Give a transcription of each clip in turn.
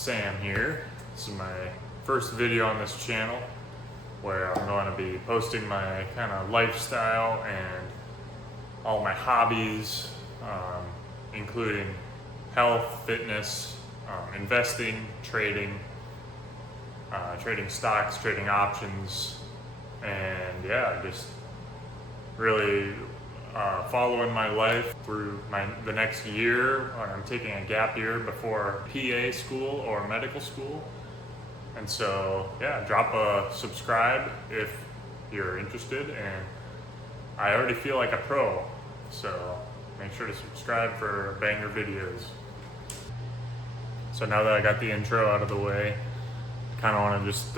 Sam here. This is my first video on this channel where I'm going to be posting my kind of lifestyle and all my hobbies, including health, fitness, investing, trading stocks, trading options, and yeah, just really following my life through the next year. I'm taking a gap year before PA school or medical school. And so, yeah, drop a subscribe if you're interested. And I already feel like a pro, so make sure to subscribe for banger videos. So now that I got the intro out of the way, I kind of want to just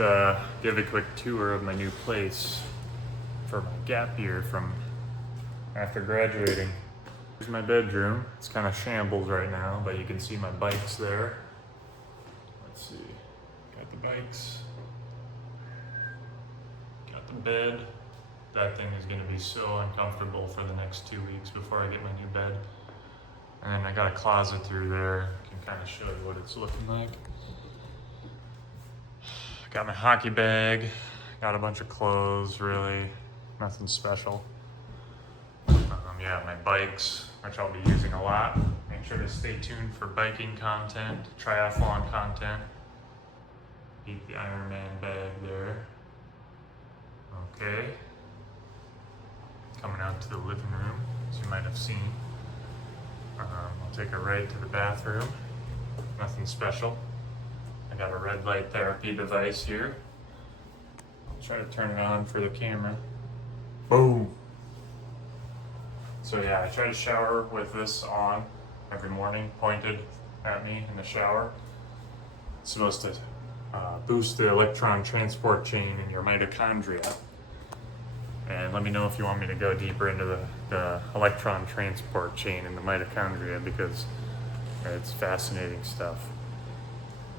give a quick tour of my new place for my gap year from after graduating. Here's my bedroom. It's kind of shambles right now, but you can see my bikes there. Let's see. Got the bikes. Got the bed. That thing is going to be so uncomfortable for the next 2 weeks before I get my new bed. And then I got a closet through there. I can kind of show you what it's looking like. Got my hockey bag. Got a bunch of clothes, really. Nothing special. Yeah, my bikes, which I'll be using a lot. Make sure to stay tuned for biking content, triathlon content. Keep the Ironman bag there. Okay. Coming out to the living room, as you might have seen. I'll take a right to the bathroom. Nothing special. I got a red light therapy device here. I'll try to turn it on for the camera. Boom! So yeah, I try to shower with this on every morning, pointed at me in the shower. It's supposed to boost the electron transport chain in your mitochondria. And let me know if you want me to go deeper into the electron transport chain in the mitochondria, because it's fascinating stuff.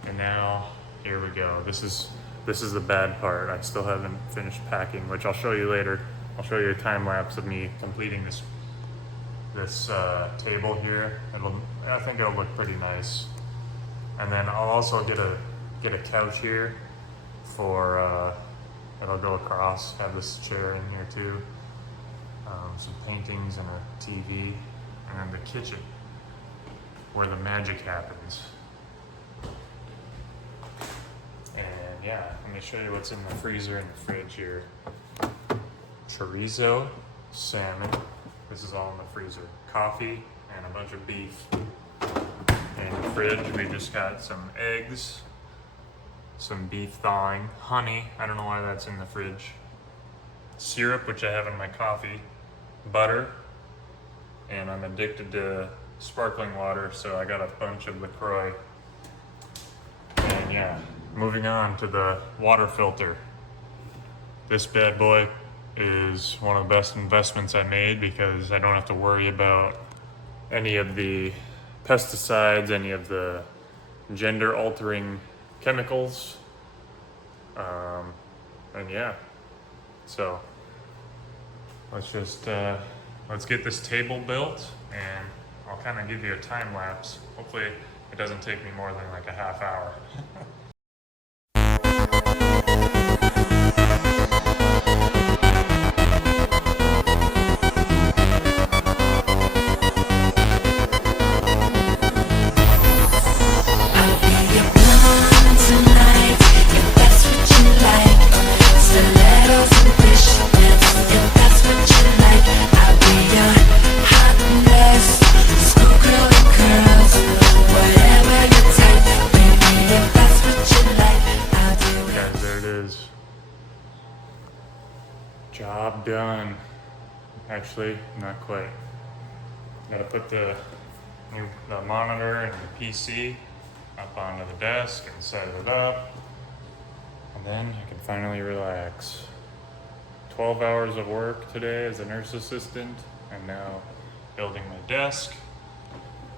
And now, here we go. This is the bad part. I still haven't finished packing, which I'll show you later. I'll show you a time lapse of me completing this table here. I think it'll look pretty nice. And then I'll also get a couch here for it'll go across. Have this chair in here too. Some paintings and a TV, and then the kitchen where the magic happens. And yeah, let me show you what's in the freezer and the fridge here. Chorizo, salmon. This is all in the freezer. Coffee and a bunch of beef. In the fridge, we just got some eggs, some beef thawing, honey. I don't know why that's in the fridge. Syrup, which I have in my coffee. Butter. And I'm addicted to sparkling water, so I got a bunch of LaCroix. And yeah, moving on to the water filter. This bad boy is one of the best investments I made, because I don't have to worry about any of the pesticides, any of the gender altering chemicals. And yeah, so let's get this table built, and I'll kind of give you a time lapse. Hopefully it doesn't take me more than like a half hour. Job done. Actually, not quite. Gotta put the monitor and the PC up onto the desk and set it up. And then I can finally relax. 12 hours of work today as a nurse assistant, and now building my desk,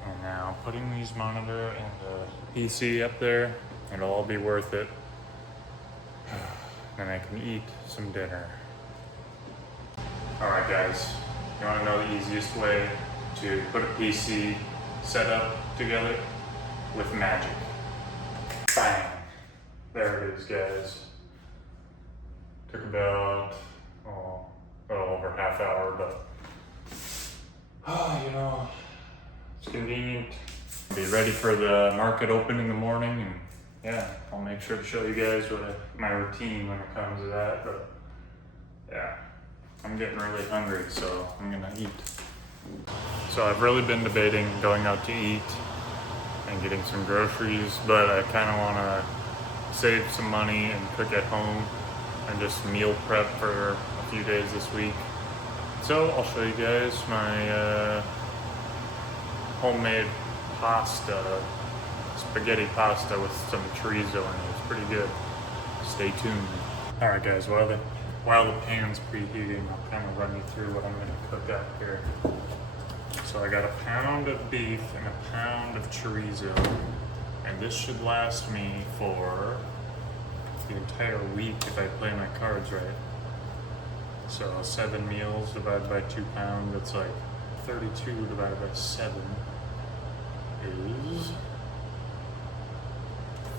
and now putting these monitor and the PC up there. It'll all be worth it. Then I can eat some dinner. Alright guys, you want to know the easiest way to put a PC setup together? With magic. Bang. There it is, guys. Took about, a little over a half hour, but you know, it's convenient. Be ready for the market open in the morning, and yeah, I'll make sure to show you guys my routine when it comes to that. But yeah, I'm getting really hungry, so I'm gonna eat. So I've really been debating going out to eat and getting some groceries, but I kind of want to save some money and cook at home and just meal prep for a few days this week. So I'll show you guys my homemade pasta, spaghetti pasta with some chorizo in it. It's pretty good. Stay tuned. All right, guys. While the pan's preheating, I'll kind of run you through what I'm going to cook up here. So I got a pound of beef and a pound of chorizo, and this should last me for the entire week if I play my cards right. So 7 meals divided by 2 pounds, that's like 32 divided by 7 is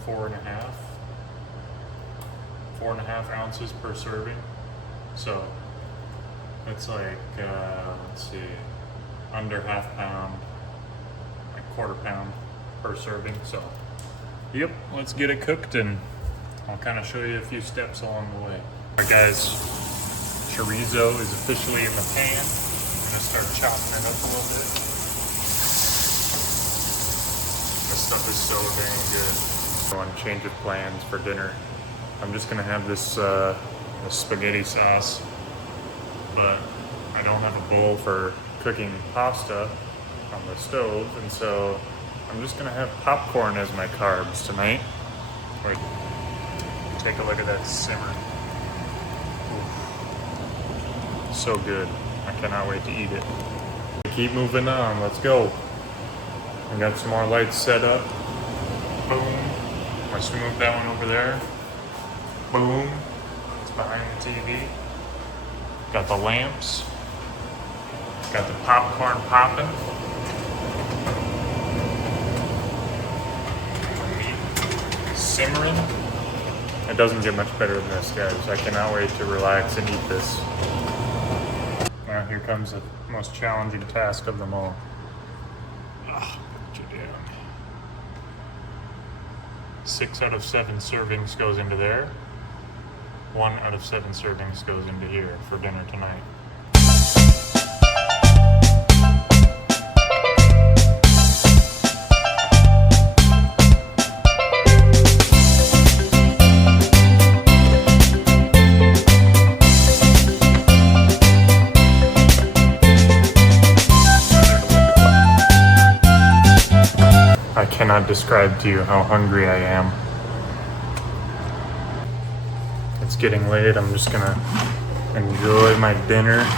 4.5 ounces per serving. So that's like, let's see, under half pound, like quarter pound per serving. So, yep, let's get it cooked and I'll kind of show you a few steps along the way. All right, guys, chorizo is officially in the pan. I'm gonna start chopping it up a little bit. This stuff is so dang good. So on change of plans for dinner, I'm just gonna have this spaghetti sauce, but I don't have a bowl for cooking pasta on the stove, and so I'm just gonna have popcorn as my carbs tonight. Like, take a look at that simmer. Ooh. So good. I cannot wait to eat it. Keep moving on, let's go. I got some more lights set up. Boom. Let's move that one over there. Boom. It's behind the TV. Got the lamps. Got the popcorn popping. Meat simmering. It doesn't get much better than this, guys. I cannot wait to relax and eat this. Now here comes the most challenging task of them all. Put you down. 6 out of 7 servings goes into there. 1 out of 7 servings goes into here for dinner tonight. I cannot describe to you how hungry I am. It's getting late. I'm just gonna enjoy my dinner and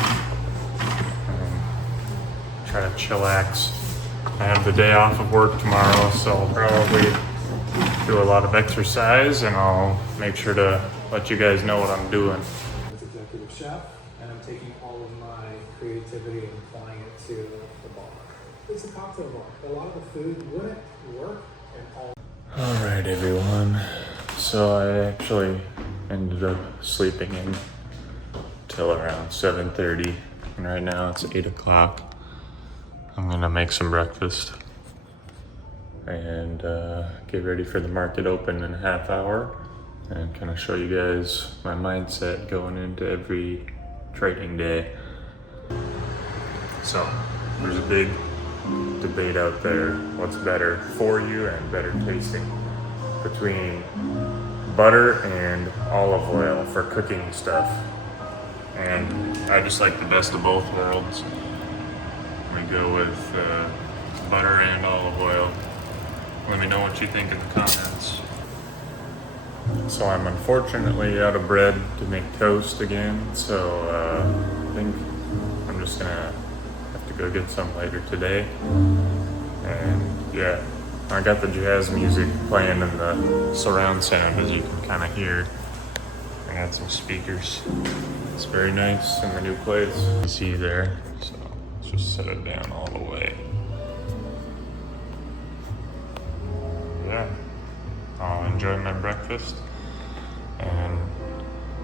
try to chillax. I have the day off of work tomorrow, so I'll probably do a lot of exercise, and I'll make sure to let you guys know what I'm doing. As executive chef, and I'm taking all of my creativity and applying it to the bar. It's a cocktail bar. A lot of the food wouldn't work and all. All right, everyone. So I actually ended up sleeping in till around 7:30, and right now it's 8 o'clock. I'm gonna make some breakfast and get ready for the market open in a half hour, and kind of show you guys my mindset going into every trading day. So there's a big debate out there, what's better for you and better tasting, between butter and olive oil for cooking stuff. And I just like the best of both worlds. We go with butter and olive oil. Let me know what you think in the comments. So I'm unfortunately out of bread to make toast again, so I think I'm just gonna have to go get some later today. And yeah, I got the jazz music playing in the surround sound, as you can kind of hear. I got some speakers. It's very nice in the new place. You see there, so let's just set it down all the way. Yeah, I'll enjoy my breakfast. And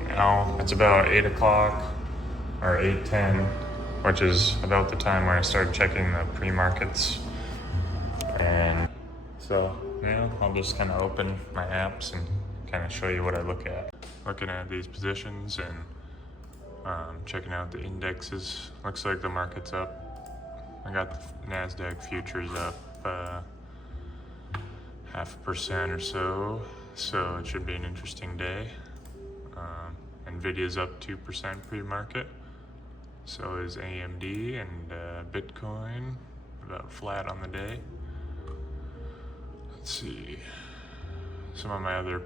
now it's about 8 o'clock or 8:10, which is about the time where I started checking the pre-markets. And so, yeah, I'll just kind of open my apps and kind of show you what I look at. Looking at these positions and checking out the indexes. Looks like the market's up. I got the NASDAQ futures up 0.5% or so it should be an interesting day. Nvidia's up 2% pre-market. So is AMD, and Bitcoin about flat on the day. Let's see some of my other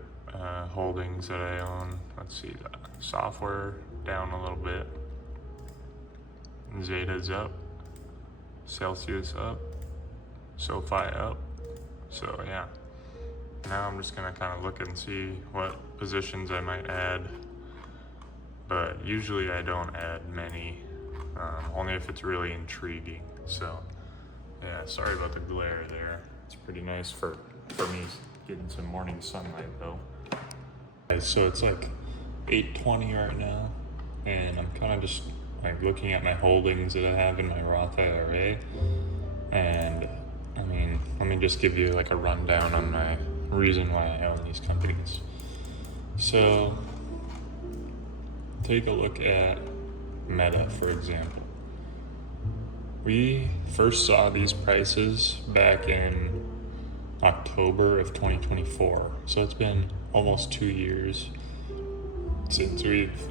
holdings that I own. Let's see, the software down a little bit. Zeta's up. Celsius up. SoFi up. So yeah. Now I'm just gonna kind of look and see what positions I might add. But usually I don't add many, only if it's really intriguing. So yeah, sorry about the glare there. It's pretty nice for me getting some morning sunlight though. So it's like 8:20 right now, and I'm kind of just like looking at my holdings that I have in my Roth IRA. And I mean, let me just give you like a rundown on my reason why I own these companies. So take a look at Meta, for example. We first saw these prices back in October of 2024. So it's been almost 2 years since we've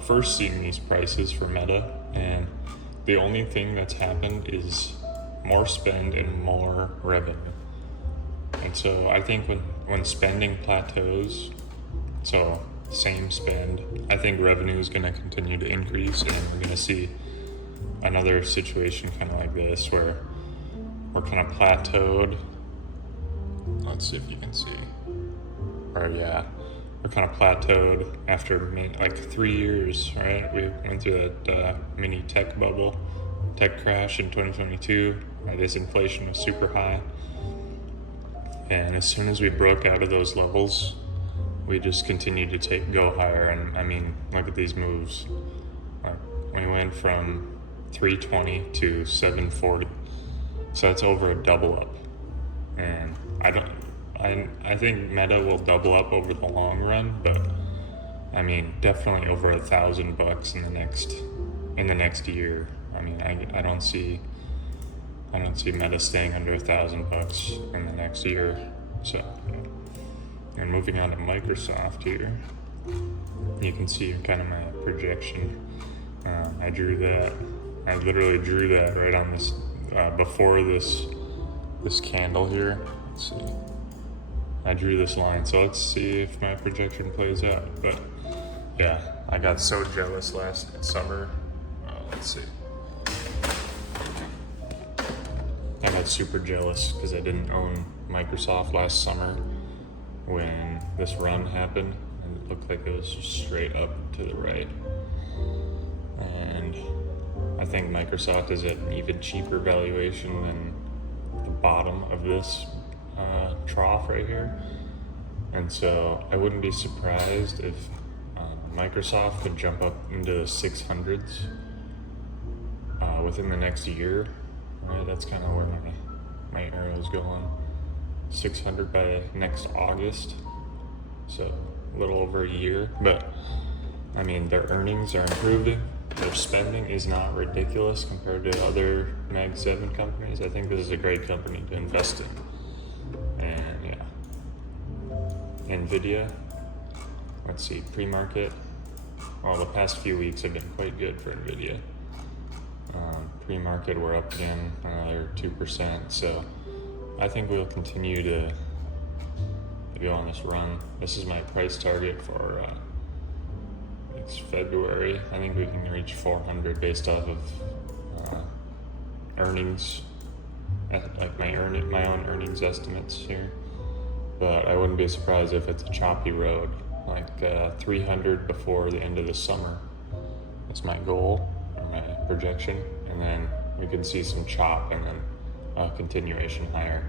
first seen these prices for Meta. And the only thing that's happened is more spend and more revenue. And so I think when spending plateaus, so same spend, I think revenue is going to continue to increase, and we're going to see another situation kind of like this where we're kind of plateaued. Let's see if you can see. Or yeah, we're kind of plateaued after like 3 years, right? We went through that mini tech bubble, tech crash in 2022. This inflation was super high. And as soon as we broke out of those levels, we just continued to go higher. And I mean, look at these moves. Like, we went from 320 to 740. So that's over a double up. And I think Meta will double up over the long run, but I mean, definitely over $1,000 in the next year. I mean, I don't see Meta staying under $1,000 in the next year. So, and moving on to Microsoft here, you can see kind of my projection. I literally drew that right on this before this candle here. Let's see. I drew this line, so let's see if my projection plays out. But yeah, I got so jealous last summer. Let's see. I got super jealous because I didn't own Microsoft last summer when this run happened, and it looked like it was just straight up to the right. And I think Microsoft is at an even cheaper valuation than the bottom of this trough right here. And so I wouldn't be surprised if Microsoft could jump up into the 600s within the next year. Right, that's kind of where my arrow's going. 600 by next August, so a little over a year. But I mean, their earnings are improving. Their spending is not ridiculous compared to other Mag 7 companies. I think this is a great company to invest in. And yeah, Nvidia. Let's see, pre-market. Well, the past few weeks have been quite good for Nvidia. Pre-market, we're up again another 2%. So I think we'll continue to go on this run. This is my price target for next February. I think we can reach 400 based off of earnings, like my own earnings estimates here. But I wouldn't be surprised if it's a choppy road, like 300 before the end of the summer. That's my goal, or my projection, and then we can see some chop and then a continuation higher.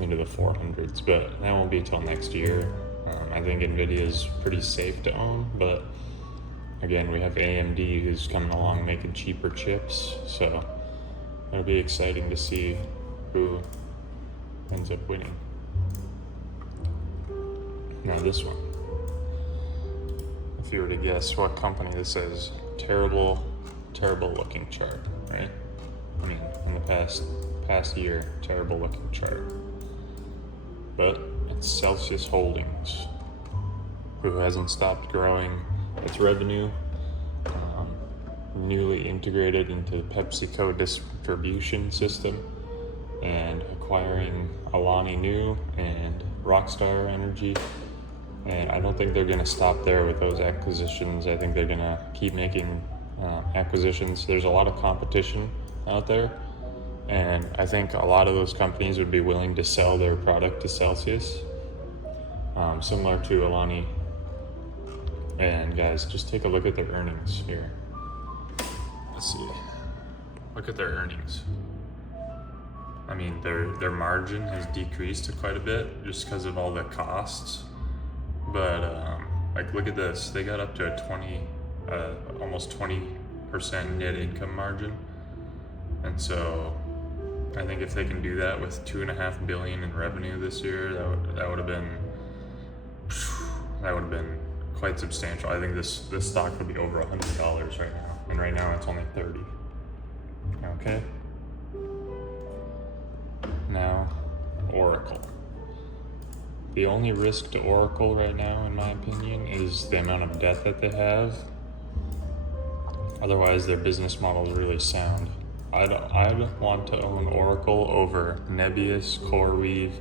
into the 400s, but that won't be until next year. I think Nvidia is pretty safe to own, but again, we have AMD who's coming along making cheaper chips, so it'll be exciting to see who ends up winning. Now this one, if you were to guess what company this is, terrible looking chart, right? I mean, in the past year, terrible looking chart. But it's Celsius Holdings, who hasn't stopped growing its revenue, newly integrated into the PepsiCo distribution system, and acquiring Alani Nu and Rockstar Energy. And I don't think they're going to stop there with those acquisitions. I think they're going to keep making acquisitions. There's a lot of competition out there, and I think a lot of those companies would be willing to sell their product to Celsius, similar to Alani. And guys, just take a look at their earnings here. Let's see. Look at their earnings. I mean, their margin has decreased quite a bit just because of all the costs. But like, look at this. They got up to a almost 20% net income margin. And so I think if they can do that with $2.5 billion in revenue this year, that would have been quite substantial. I think this stock would be over $100 right now, and right now it's only 30. Okay. Now, Oracle. The only risk to Oracle right now, in my opinion, is the amount of debt that they have. Otherwise, their business model is really sound. I'd want to own Oracle over Nebius, CoreWeave,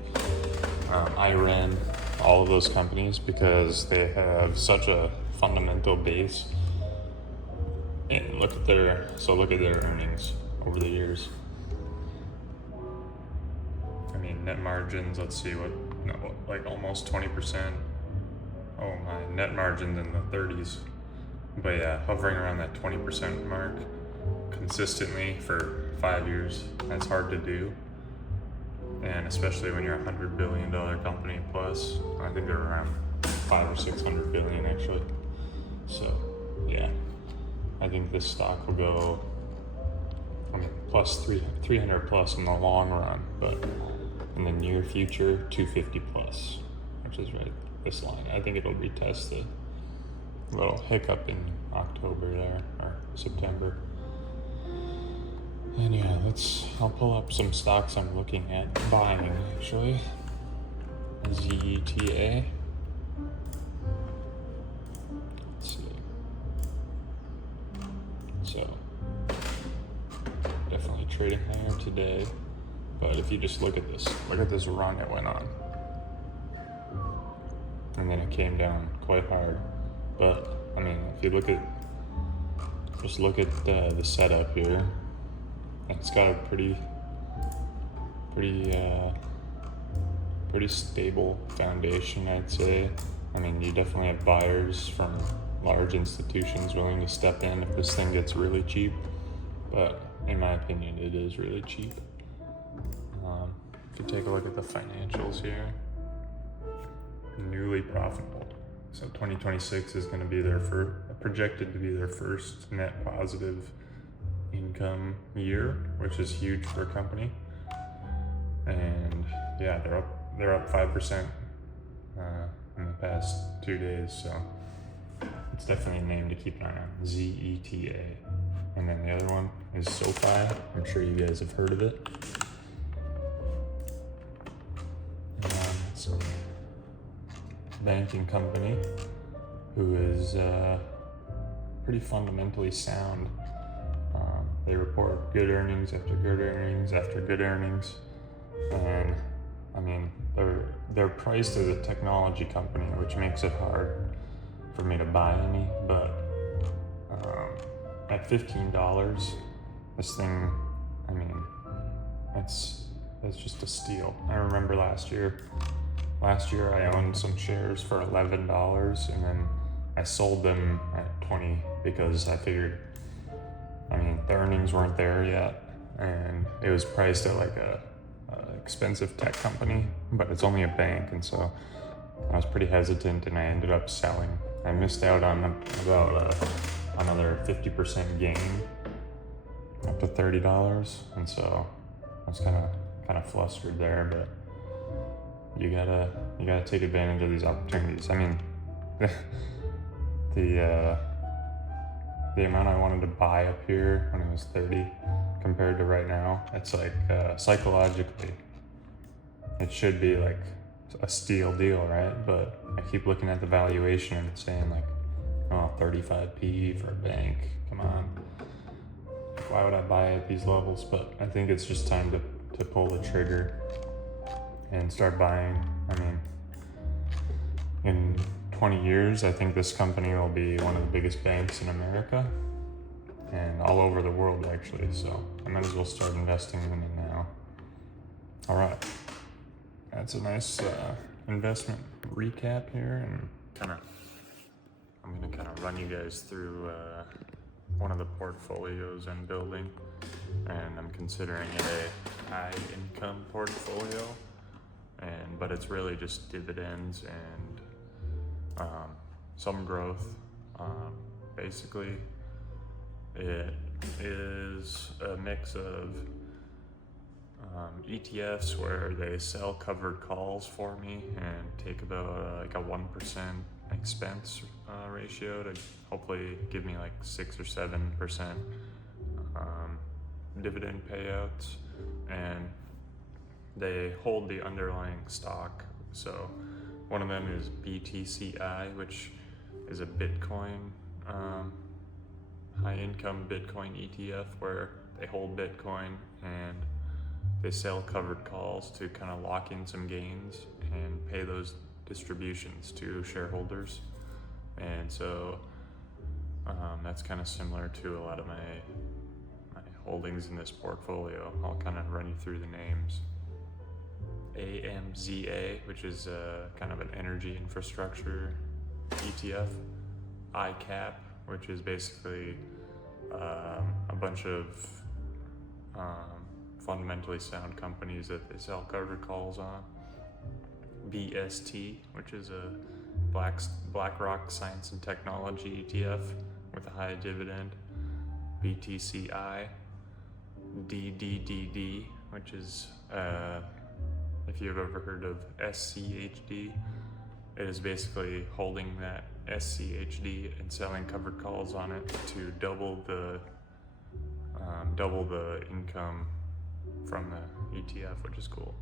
IREN, all of those companies, because they have such a fundamental base. And look at their earnings over the years. I mean, net margins, let's see like almost 20%. Oh my, net margins in the 30s. But yeah, hovering around that 20% mark consistently for 5 years, that's hard to do. And especially when you're a $100 billion company plus. I think they're around 500 or 600 billion actually. So yeah, I think this stock will go, I mean, plus 300 plus in the long run, but in the near future, 250 plus, which is right this line. I think it'll retest the little hiccup in October there, or September. And yeah, I'll pull up some stocks I'm looking at buying actually. ZETA. Let's see. So, definitely trading higher today. But if you just look at this run it went on. And then it came down quite hard. But, I mean, if you look at the setup here, it's got a pretty stable foundation, I'd say. I mean, you definitely have buyers from large institutions willing to step in if this thing gets really cheap. But in my opinion, it is really cheap. If you take a look at the financials here, newly profitable. So 2026 is going to be projected to be their first net positive income year, which is huge for a company. And yeah, they're up 5% in the past 2 days, so it's definitely a name to keep an eye on. ZETA. And then the other one is SoFi. I'm sure you guys have heard of it. It's a banking company who is pretty fundamentally sound. They report good earnings after good earnings after good earnings, and I mean they're priced as a technology company, which makes it hard for me to buy any. But at $15, this thing, I mean, that's just a steal. I remember last year I owned some shares for $11, and then I sold them at 20 because I figured, I mean, the earnings weren't there yet, and it was priced at like a expensive tech company, but it's only a bank, and so I was pretty hesitant, and I ended up selling. I missed out on about another 50% gain, up to $30, and so I was kind of flustered there. But you gotta take advantage of these opportunities. I mean, the amount I wanted to buy up here when I was 30 compared to right now, it's like psychologically, it should be like a steal deal, right? But I keep looking at the valuation and saying like, oh, 35p for a bank, come on. Why would I buy at these levels? But I think it's just time to pull the trigger and start buying. I mean, in 20 years, I think this company will be one of the biggest banks in America and all over the world, actually. So I might as well start investing in it now. All right, that's a nice investment recap here, and I'm gonna kind of run you guys through one of the portfolios I'm building, and I'm considering it a high income portfolio, but it's really just dividends and some growth. Basically, it is a mix of ETFs where they sell covered calls for me and take about like a 1% expense ratio to hopefully give me like 6 or 7% dividend payouts, and they hold the underlying stock. So one of them is BTCI, which is a Bitcoin, high income Bitcoin ETF where they hold Bitcoin and they sell covered calls to kind of lock in some gains and pay those distributions to shareholders. And so that's kind of similar to a lot of my holdings in this portfolio. I'll kind of run you through the names. AMZA, which is kind of an energy infrastructure ETF. ICAP, which is basically a bunch of fundamentally sound companies that they sell covered calls on. BST, which is a BlackRock Science and Technology ETF with a high dividend. BTCI. DDDD, which is, if you've ever heard of SCHD, it is basically holding that SCHD and selling covered calls on it to double the income from the ETF, which is cool.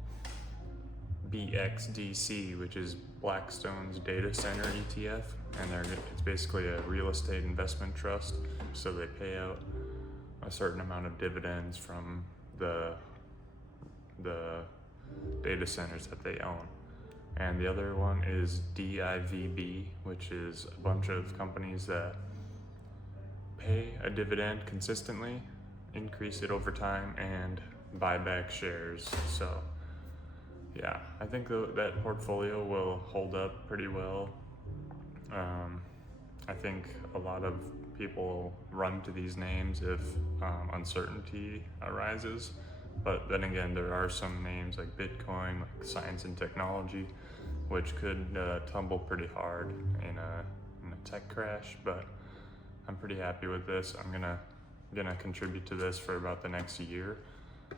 BXDC, which is Blackstone's data center ETF, and it's basically a real estate investment trust, so they pay out a certain amount of dividends from the data centers that they own. And the other one is DIVB, which is a bunch of companies that pay a dividend consistently, increase it over time, and buy back shares. So yeah, I think that portfolio will hold up pretty well. I think a lot of people run to these names if uncertainty arises. But then again, there are some names like Bitcoin, like Science and Technology, which could tumble pretty hard in a tech crash. But I'm pretty happy with this. I'm gonna contribute to this for about the next year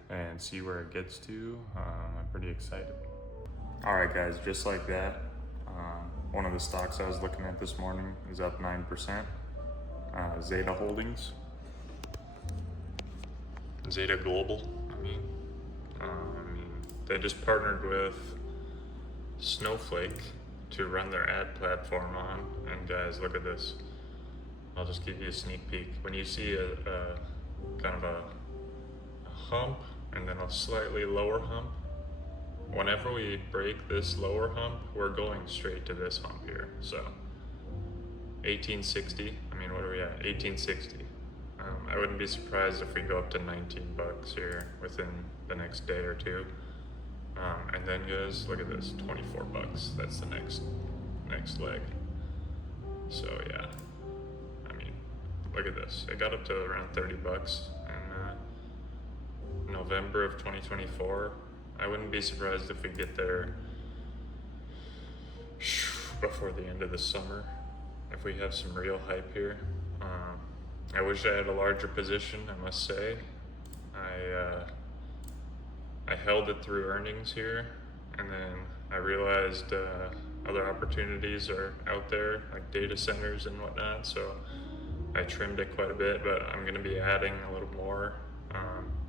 and see where it gets to. I'm pretty excited. All right, guys, just like that, one of the stocks I was looking at this morning is up 9%. Zeta Holdings, Zeta Global. I mean, they just partnered with Snowflake to run their ad platform on. And guys, look at this. I'll just give you a sneak peek. When you see a kind of a hump and then a slightly lower hump, whenever we break this lower hump, we're going straight to this hump here. So 1860, I mean, what are we at? 1860. I wouldn't be surprised if we go up to $19 here within the next day or two. And then guys, look at this, $24. That's the next leg. So yeah, I mean, look at this. It got up to around $30 in November of 2024. I wouldn't be surprised if we get there before the end of the summer, if we have some real hype here. I wish I had a larger position, I must say. I held it through earnings here, and then I realized other opportunities are out there, like data centers and whatnot, so I trimmed it quite a bit, but I'm going to be adding a little more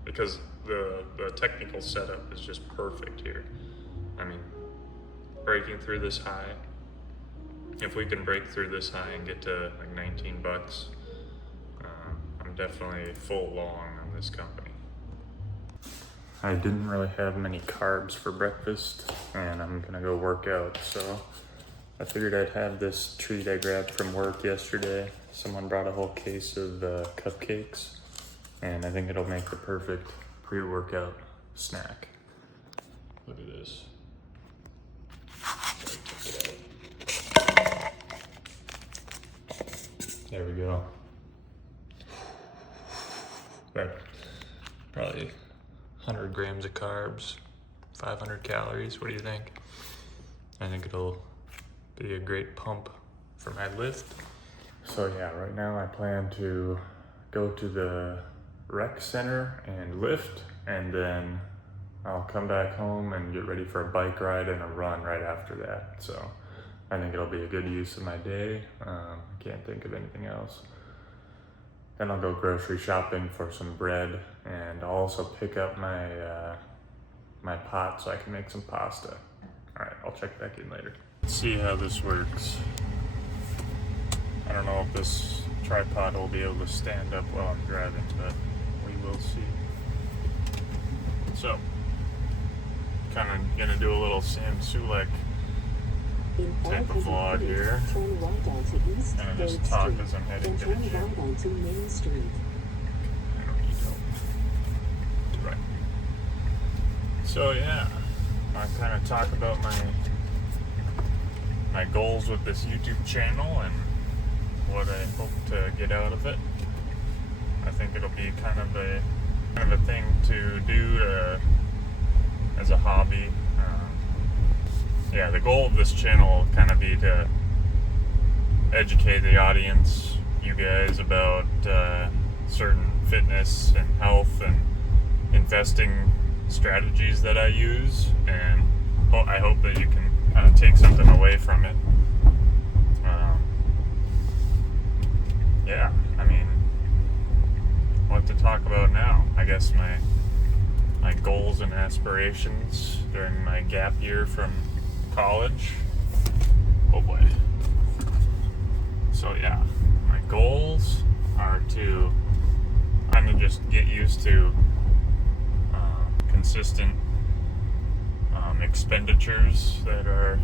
because the technical setup is just perfect here. I mean, breaking through this high, if we can break through this high and get to like 19 bucks, I'm definitely full long on this company. I didn't really have many carbs for breakfast, and I'm gonna go work out, so I figured I'd have this treat I grabbed from work yesterday. Someone brought a whole case of cupcakes, and I think it'll make the perfect pre-workout snack. Look at this. There we go. Right. Probably 100 grams of carbs, 500 calories. What do you think? I think it'll be a great pump for my lift. So yeah, right now I plan to go to the rec center and lift, and then I'll come back home and get ready for a bike ride and a run right after that. So I think it'll be a good use of my day. Can't think of anything else. Then I'll go grocery shopping for some bread, and I'll also pick up my my pot so I can make some pasta. All right, I'll check back in later. Let's see how this works. I don't know if this tripod will be able to stand up while I'm driving, but we will see. So, kind of gonna do a little Sam Sulek type of vlog here. Turn right onto East And I just 3rd talk Street, as I'm heading then to the turn gym. right onto Main Street. I don't need help. Right. So yeah, I kind of talk about my goals with this YouTube channel and what I hope to get out of it. I think it'll be kind of a thing to do as a hobby. Yeah, the goal of this channel will kind of be to educate the audience, you guys, about certain fitness and health and investing strategies that I use, and I hope that you can kind of take something away from it. Yeah, I mean, what to talk about now? I guess my goals and aspirations during my gap year from college. Oh boy. So yeah, my goals are to kind of just get used to consistent expenditures that are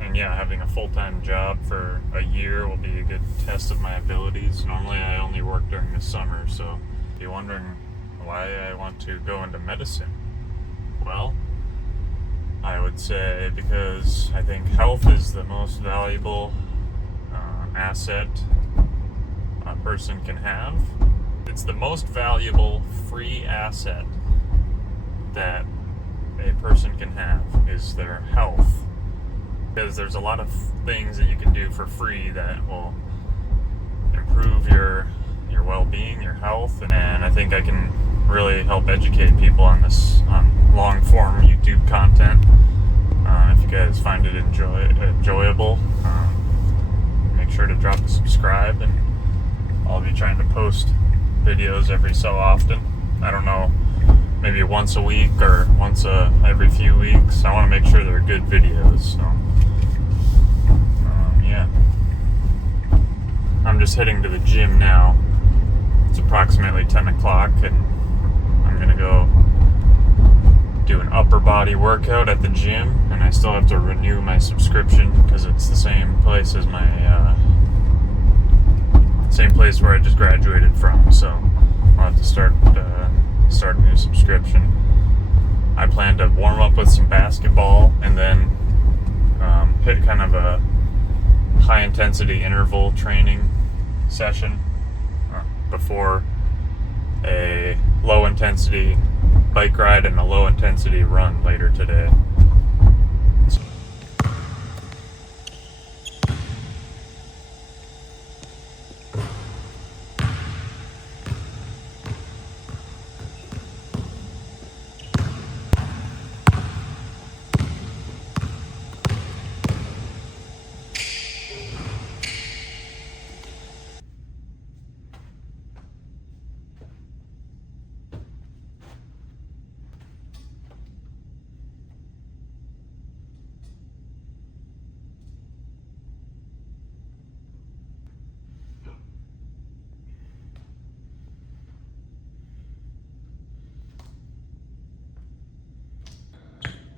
and yeah, having a full-time job for a year will be a good test of my abilities. Normally I only work during the summer, so if you're wondering why I want to go into medicine, well, I would say because I think health is the most valuable asset a person can have. It's the most valuable free asset that a person can have is their health. Because there's a lot of things that you can do for free that will improve your well-being, your health, and I think I can really help educate people on this long-form YouTube content. If you guys find it enjoyable, make sure to drop a subscribe, and I'll be trying to post videos every so often. I don't know, maybe once a week or once every few weeks. I want to make sure they're good videos, so yeah. I'm just heading to the gym now. It's approximately 10 o'clock, and I'm gonna go do an upper body workout at the gym, and I still have to renew my subscription because it's the same place as my same place where I just graduated from, so I'll have to start a new subscription. I plan to warm up with some basketball and then hit kind of a high intensity interval training session before a low intensity bike ride and a low intensity run later today.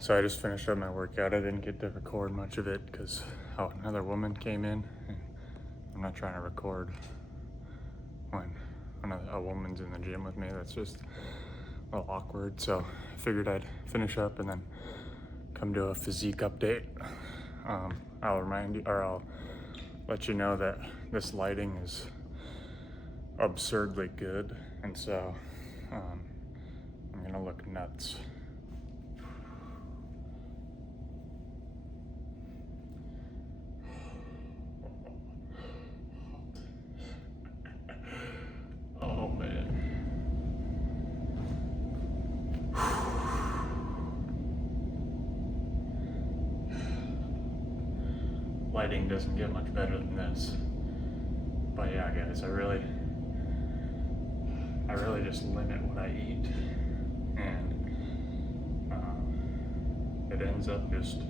So I just finished up my workout. I didn't get to record much of it because another woman came in, and I'm not trying to record when a woman's in the gym with me. That's just a little awkward. So I figured I'd finish up and then come to a physique update. I'll let you know that this lighting is absurdly good, and so I'm gonna look nuts. Oh man. Lighting doesn't get much better than this. But yeah, guys, I really just limit what I eat, and it ends up just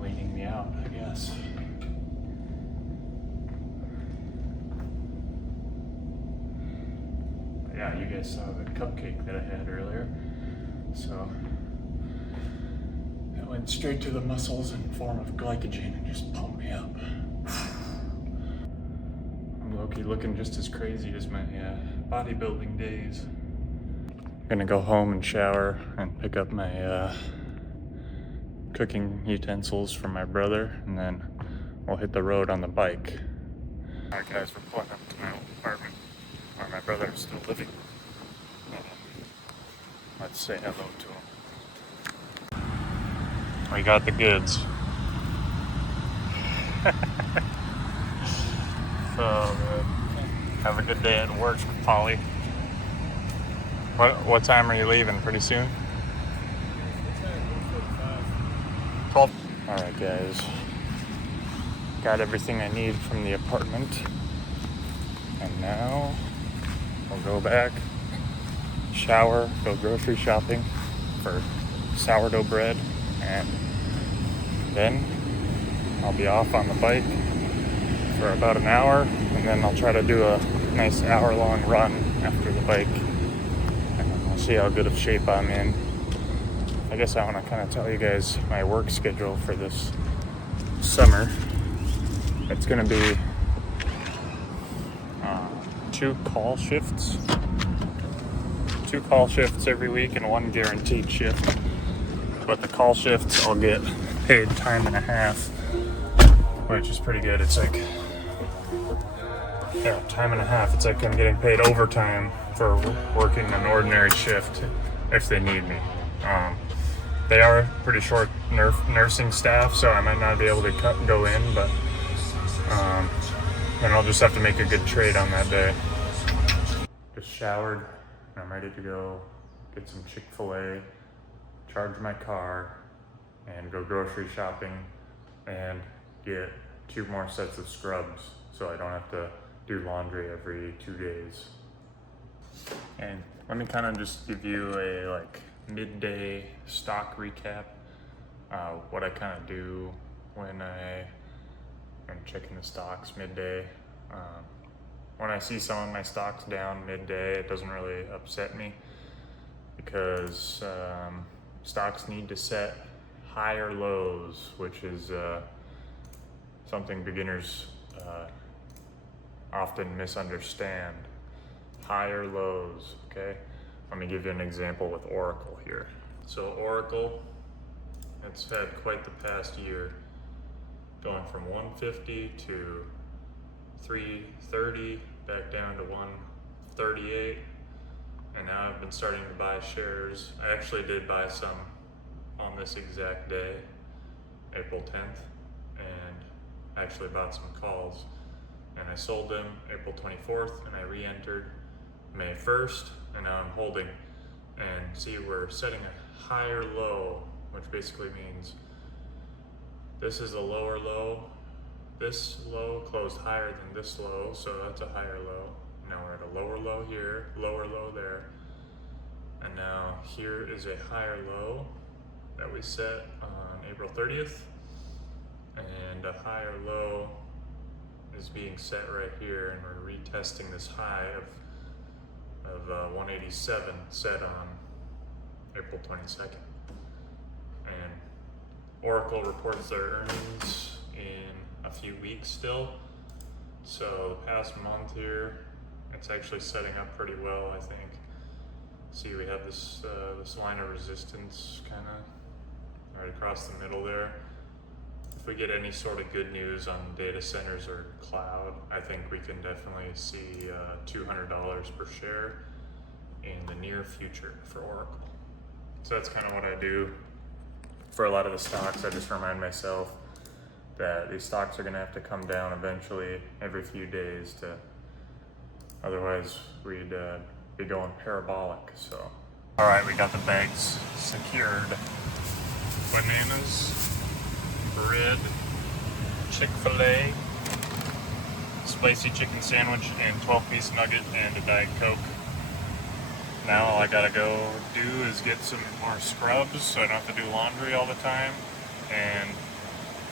leaning me out, I guess. But yeah, you guys saw the cupcake that I had earlier, so that went straight to the muscles in form of glycogen and just pumped me up. I'm low-key looking just as crazy as my bodybuilding days. I'm gonna go home and shower and pick up my cooking utensils from my brother, and then we'll hit the road on the bike. Alright guys, we're pulling up to my old apartment where my brother is still living. Let's say hello to him. We got the goods. So good. Have a good day at work, Polly. What time are you leaving? Pretty soon? 12. Alright guys. Got everything I need from the apartment. And now we'll go back, shower, go grocery shopping for sourdough bread, and then I'll be off on the bike for about an hour, and then I'll try to do a nice hour-long run after the bike, and then I'll see how good of shape I'm in. I guess I want to kind of tell you guys my work schedule for this summer. It's going to be 2 call shifts every week and 1 guaranteed shift. But the call shifts I'll get paid time and a half, which is pretty good. It's like, yeah, time and a half. It's like I'm getting paid overtime for working an ordinary shift if they need me. They are pretty short nursing staff, so I might not be able to go in, but then I'll just have to make a good trade on that day. Just showered, and I'm ready to go get some Chick-fil-A, charge my car, and go grocery shopping, and get 2 more sets of scrubs so I don't have to do laundry every 2 days. And let me kind of just give you a midday stock recap. What I kind of do when I am checking the stocks midday. When I see some of my stocks down midday, it doesn't really upset me because stocks need to set higher lows, which is something beginners often misunderstand. Higher lows, okay? Let me give you an example with Oracle here. So Oracle, it's had quite the past year, going from 150 to 330, back down to 138, and now I've been starting to buy shares. I actually did buy some on this exact day, April 10th, and I actually bought some calls, and I sold them April 24th, and I re-entered May 1st, and now I'm holding. And see, we're setting a higher low, which basically means this is a lower low. This low closed higher than this low, so that's a higher low. Now we're at a lower low here, lower low there. And now here is a higher low that we set on April 30th. And a higher low is being set right here, and we're retesting this high of 187 set on April 22nd. And Oracle reports their earnings in a few weeks still. So the past month here, it's actually setting up pretty well, I think. See, we have this this line of resistance kind of right across the middle there. If we get any sort of good news on data centers or cloud, I think we can definitely see $200 per share in the near future for Oracle. So that's kind of what I do for a lot of the stocks. I just remind myself that these stocks are going to have to come down eventually every few days to, otherwise we'd be going parabolic. So, all right, we got the bags secured. Bananas, bread, Chick-fil-A, spicy chicken sandwich, and 12-piece nugget, and a Diet Coke. Now all I gotta go do is get some more scrubs so I don't have to do laundry all the time, and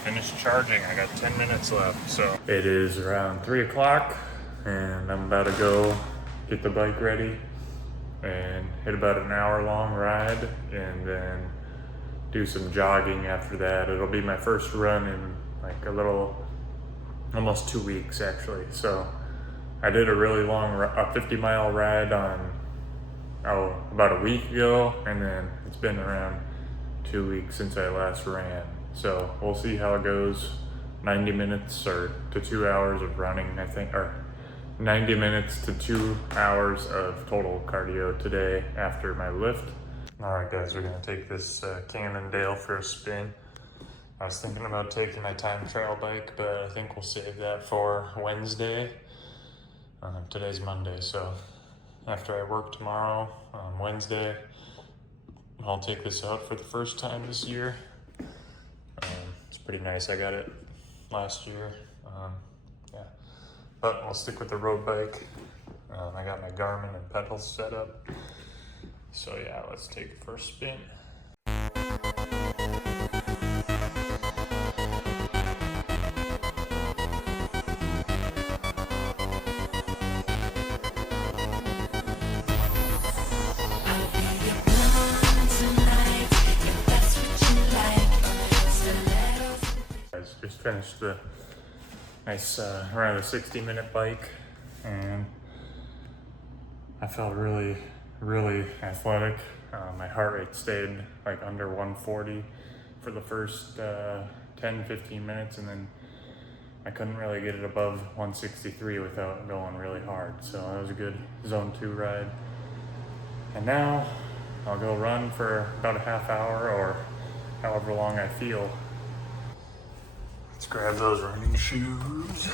finish charging. I got 10 minutes left. So it is around 3 o'clock, and I'm about to go get the bike ready and hit about an hour-long ride, and then do some jogging after that. It'll be my first run in like almost 2 weeks actually. So I did a really long, a 50-mile ride on, about a week ago, and then it's been around 2 weeks since I last ran. So we'll see how it goes. 90 minutes or to 2 hours of running, I think, or 90 minutes to 2 hours of total cardio today after my lift. All right, guys, we're gonna take this Cannondale for a spin. I was thinking about taking my time trial bike, but I think we'll save that for Wednesday. Today's Monday, so after I work tomorrow, on Wednesday, I'll take this out for the first time this year. It's pretty nice. I got it last year. Yeah, but I'll stick with the road bike. I got my Garmin and pedals set up. So yeah, let's take it for a spin. Just finished the nice around a 60-minute bike, and I felt really athletic. My heart rate stayed like under 140 for the first 10-15 minutes, and then I couldn't really get it above 163 without going really hard. So that was a good zone 2 ride. And now I'll go run for about a half hour or however long I feel. Let's grab those running shoes.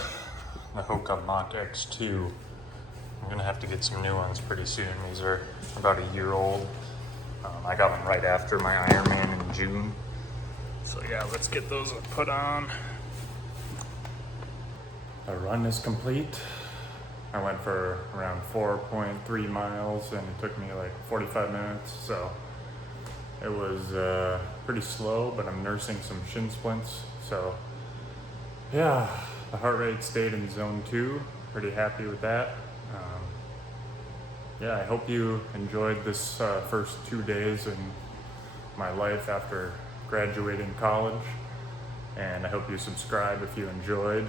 The Hoka Mach X2. I'm gonna have to get some new ones pretty soon. These are about a year old. I got them right after my Ironman in June. So yeah, let's get those put on. The run is complete. I went for around 4.3 miles, and it took me like 45 minutes. So it was pretty slow, but I'm nursing some shin splints. So yeah, the heart rate stayed in zone 2. Pretty happy with that. Yeah, I hope you enjoyed this first 2 days in my life after graduating college, and I hope you subscribe if you enjoyed.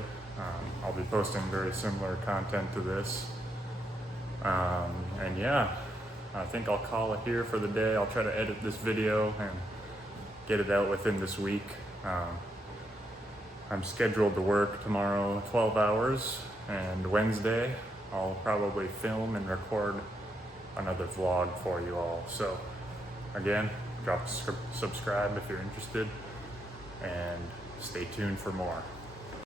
I'll be posting very similar content to this. And yeah, I think I'll call it here for the day. I'll try to edit this video and get it out within this week. I'm scheduled to work tomorrow 12 hours, and Wednesday I'll probably film and record another vlog for you all. So again, drop a subscribe if you're interested, and stay tuned for more.